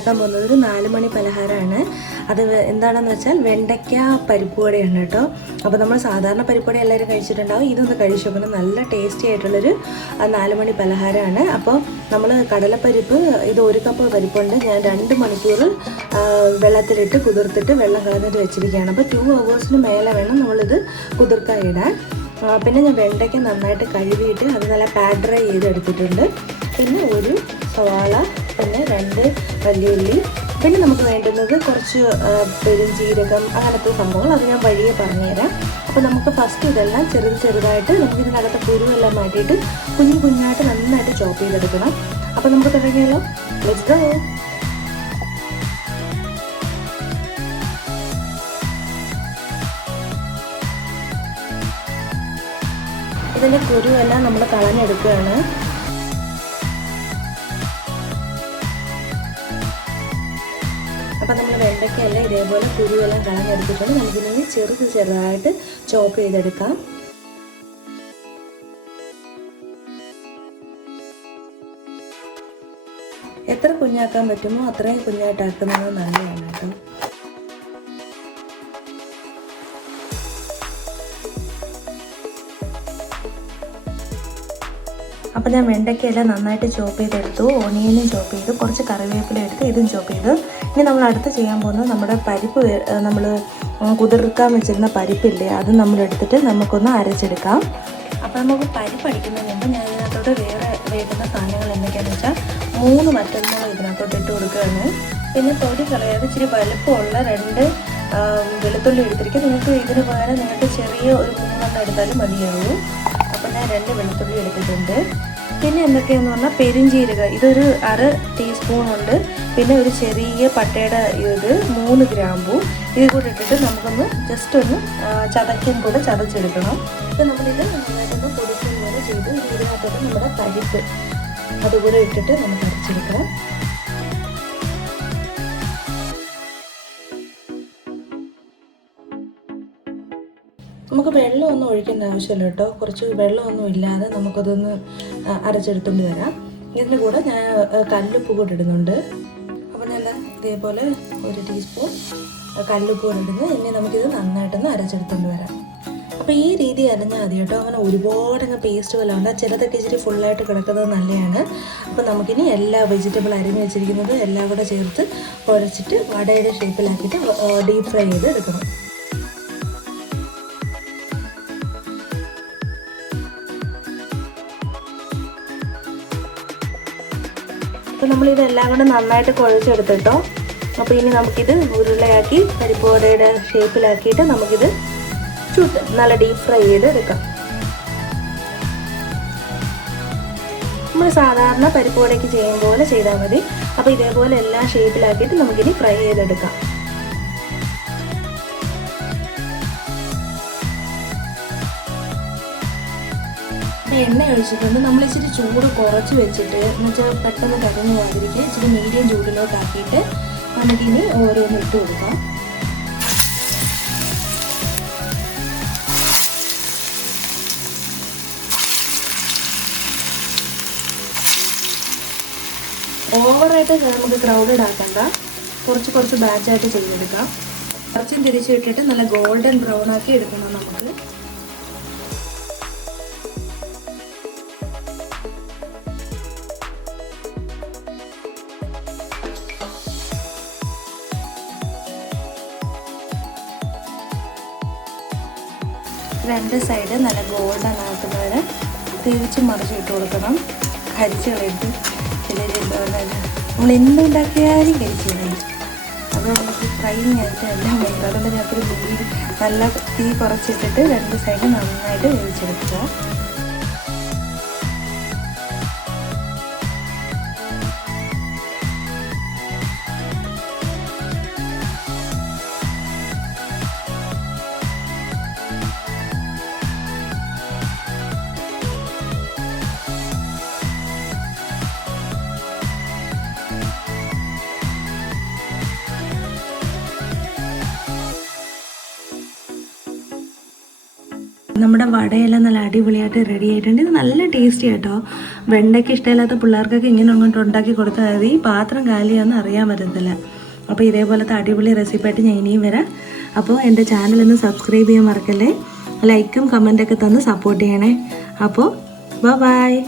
ഉണ്ടാക്കാൻ പോകുന്നത് ഒരു 4 മണി പലഹാരമാണ്. അത് എന്താണെന്ന് വെച്ചാൽ വെണ്ടയ്ക്ക പരിപ്പുവടയാണ് കേട്ടോ. അപ്പോൾ നമ്മൾ സാധാരണ പരിപ്പുവട എല്ലാവരും കഴിച്ചിട്ടുണ്ടാവും. ഇതൊന്ന് കഴിച്ചു നോക്കണം. നല്ല ടേസ്റ്റി ആയിട്ടുള്ളൊരു 4 മണി പലഹാരമാണ്. അപ്പോൾ നമ്മൾ കടലപ്പരിപ്പ്, ഇത് 1 കപ്പ് പരിപ്പുണ്ട്. ഞാൻ 2 മണിക്കൂർ വെള്ളത്തിലിട്ട് കുതിർത്തിട്ട് വെള്ളം കളഞ്ഞിട്ട് വെച്ചിരിക്കുകയാണ്. അപ്പോൾ 2 hours മേലെ വേണം നമ്മളിത് കുതിർക്കാൻ ഇടാൻ. പിന്നെ ഞാൻ വെണ്ടയ്ക്ക നന്നായിട്ട് കഴുകിയിട്ട് അത് നല്ല പാഡ് ഡ്രൈ ചെയ്തെടുത്തിട്ടുണ്ട്. പിന്നെ ഒരു സവാള, പിന്നെ 2 വലിയുള്ളി, പിന്നെ നമുക്ക് വേണ്ടുന്നത് കുറച്ച് പെരുംജീരകം, അങ്ങനത്തെ സംഭവങ്ങൾ. അത് ഞാൻ വഴിയെ പറഞ്ഞുതരാം. അപ്പോൾ നമുക്ക് ഫസ്റ്റ് ഇതെല്ലാം ചെറുതായിട്ട് നമുക്കിതിനകത്ത് കുരുവെല്ലാം മാറ്റിയിട്ട് കുഞ്ഞായിട്ട് നന്നായിട്ട് ചോപ്പ് ചെയ്തെടുക്കണം. അപ്പോൾ നമുക്ക് തുടങ്ങിയാലോ. Let's go. ഇതിൻ്റെ കുരുവെല്ലാം നമ്മൾ കളഞ്ഞെടുക്കുകയാണ്. അപ്പോൾ നമ്മൾ വെണ്ടയ്ക്കയെല്ലാം ഇതേപോലെ കുരുവെല്ലാം കളഞ്ഞെടുത്തിട്ടുണ്ട്. നമുക്കിനി ചെറുതായിട്ട് ചോപ്പ് ചെയ്തെടുക്കാം. എത്ര കുഞ്ഞാക്കാൻ പറ്റുമോ അത്രയും കുഞ്ഞായിട്ടാക്കുന്നത് നല്ലതാണ് കേട്ടോ. അപ്പോൾ ഞാൻ വെണ്ടയ്ക്കയെല്ലാം നന്നായിട്ട് ചോപ്പ് ചെയ്തെടുത്തു. ഓണിയനും ചോപ്പ് ചെയ്തു, കുറച്ച് കറിവേപ്പില എടുത്ത് ഇതും ചോപ്പ് ചെയ്തു. ഇനി നമ്മൾ അടുത്ത് ചെയ്യാൻ പോകുന്നത് നമ്മുടെ പരിപ്പ്, നമ്മൾ കുതിർക്കാൻ വെച്ചിരുന്ന പരിപ്പില്ലേ, അത് നമ്മളെടുത്തിട്ട് നമുക്കൊന്ന് അരച്ചെടുക്കാം. അപ്പോൾ നമുക്ക് പരിപ്പ് അടിക്കുന്നതിന് മുമ്പ് ഞാൻ ഇതിനകത്തോട്ട് വേണ്ടുന്ന സാധനങ്ങൾ എന്തൊക്കെയാണെന്ന് വെച്ചാൽ 3 വറ്റൽമുളക് ഇതിനകത്തോട്ട് ഇട്ട് കൊടുക്കുകയാണ്. പിന്നെ തൊലി കളയാതെ ഇച്ചിരി വലുപ്പമുള്ള 2 വെളുത്തുള്ളി എടുത്തിരിക്കും. നിങ്ങൾക്ക് ഇതിന് പകരം നിങ്ങൾക്ക് ചെറിയ ഒരു 3 എടുത്താലും മതിയാവും. അപ്പോൾ ഞാൻ 2 വെളുത്തുള്ളി എടുത്തിട്ടുണ്ട്. പിന്നെ എന്തൊക്കെയാണെന്ന് പറഞ്ഞാൽ പെരുംജീരകം, ഇതൊരു 1/2 ടീസ്പൂൺ ഉണ്ട്. പിന്നെ ഒരു ചെറിയ പട്ടയുടെ 3 ഗ്രാമ്പൂ, ഇത് കൂടെ ഇട്ടിട്ട് നമുക്കൊന്ന് ജസ്റ്റ് ഒന്ന് ചതച്ചെടുക്കണം. അപ്പോൾ നമ്മളിത് നന്നായിട്ടൊന്ന് പൊടിക്കുന്ന പോലെ ചെയ്ത് ഇതിനകത്തോട്ട് നമ്മുടെ പരിപ്പ് അതുകൂടെ ഇട്ടിട്ട് നമുക്ക് അരച്ചെടുക്കണം. നമുക്ക് വെള്ളമൊന്നും ഒഴിക്കേണ്ട ആവശ്യമില്ല കേട്ടോ. കുറച്ച് വെള്ളമൊന്നും ഇല്ലാതെ നമുക്കതൊന്ന് അരച്ചെടുത്തുകൊണ്ട് വരാം. ഇതിൻ്റെ കൂടെ ഞാൻ കല്ലുപ്പ് കൂടെ ഇടുന്നുണ്ട്. അപ്പോൾ ഞാൻ ഇതേപോലെ 1 ടീസ്പൂൺ കല്ലുപ്പ് കൂടെ ഇടുന്നു. ഇനി നമുക്കിത് നന്നായിട്ടൊന്ന് അരച്ചെടുത്തുകൊണ്ട് വരാം. അപ്പോൾ ഈ രീതി അരഞ്ഞാൽ മതി കേട്ടോ. അങ്ങനെ ഒരുപാടങ്ങ് പേസ്റ്റ് പോലെ ഉണ്ട്. ചിലതൊക്കെ ഇച്ചിരി ഫുള്ളായിട്ട് കിടക്കുന്നത് നല്ലതാണ്. അപ്പോൾ നമുക്കിനി എല്ലാ വെജിറ്റബിൾ അരിഞ്ഞ് വെച്ചിരിക്കുന്നത് എല്ലാം കൂടെ ചേർത്ത് കുഴച്ചിട്ട് വടയുടെ ഷേപ്പിലാക്കിയിട്ട് ഡീപ്പ് ഫ്രൈ ചെയ്ത് എടുക്കണം. അപ്പോൾ നമ്മളിതെല്ലാം കൂടെ നന്നായിട്ട് കുഴച്ചെടുത്തിട്ടോ. അപ്പോൾ ഇനി നമുക്കിത് ഉരുളയാക്കി പരിപ്പ് വടയുടെ ഷേപ്പിലാക്കിയിട്ട് നമുക്കിത് നല്ല ഡീപ്പ് ഫ്രൈ ചെയ്ത് എടുക്കാം. നമ്മൾ സാധാരണ പരിപ്പ് വടയ്ക്ക് ചെയ്യും പോലെ ചെയ്താൽ മതി. അപ്പോൾ ഇതേപോലെ എല്ലാം ഷേപ്പിലാക്കിയിട്ട് നമുക്കിനി ഫ്രൈ ചെയ്തെടുക്കാം. എണ്ണ ഒഴിച്ചിട്ടുണ്ട്. നമ്മൾ ഇച്ചിരി ചൂട് കുറച്ച് വെച്ചിട്ട് എന്നുവെച്ചാൽ പെട്ടെന്ന് കരിഞ്ഞു പോകാതിരിക്കുക ഇച്ചിരി മീഡിയം ചൂടിലോട്ടാക്കിയിട്ട് നമുക്കിനി ഓരോന്ന് ഇട്ട് കൊടുക്കാം. ഓവറായിട്ട് നമുക്ക് ക്രൗഡഡ് ആക്കണ്ട, കുറച്ച് ബാച്ചായിട്ട് ചെയ്തെടുക്കാം. കുറച്ചും തിരിച്ചിട്ടിട്ട് നല്ല ഗോൾഡൻ ബ്രൗൺ ആക്കി എടുക്കണം നമുക്ക്. രണ്ട് സൈഡ് നല്ല ഗോൾഡൻ ആക്കുന്നവരെ തിരിച്ച് മറിച്ചിട്ട് കൊടുക്കണം. കരിച്ച് കളയിട്ട് നമ്മൾ എന്തുണ്ടാക്കിയാലും കരിച്ച് കളയും. അപ്പോൾ നമുക്ക് ഫ്രൈങ് ആയിട്ട് എല്ലാം വേണം. അതുകൊണ്ട് ഞങ്ങൾക്ക് നല്ല തീ കുറച്ചിട്ടിട്ട് 2 സൈഡ് നന്നായിട്ട് വേവിച്ചെടുക്കുക. നമ്മുടെ വടയെല്ലാം നല്ല അടിപൊളിയായിട്ട് റെഡി ആയിട്ടുണ്ട്. ഇത് നല്ല ടേസ്റ്റി കേട്ടോ. വെണ്ടയ്ക്ക് ഇഷ്ടമില്ലാത്ത പിള്ളേർക്കൊക്കെ ഇങ്ങനെ അങ്ങോട്ട് ഉണ്ടാക്കി കൊടുത്താൽ മതി. പാത്രം കാലിയാണെന്ന് അറിയാൻ പറ്റത്തില്ല. അപ്പോൾ ഇതേപോലത്തെ അടിപൊളി റെസിപ്പിയായിട്ട് ഞാൻ ഇനിയും വരാം. അപ്പോൾ എൻ്റെ ചാനലൊന്ന് സബ്സ്ക്രൈബ് ചെയ്യാൻ മറക്കല്ലേ. ലൈക്കും കമൻറ്റൊക്കെ തന്ന് സപ്പോർട്ട് ചെയ്യണേ. അപ്പോൾ ബൈ.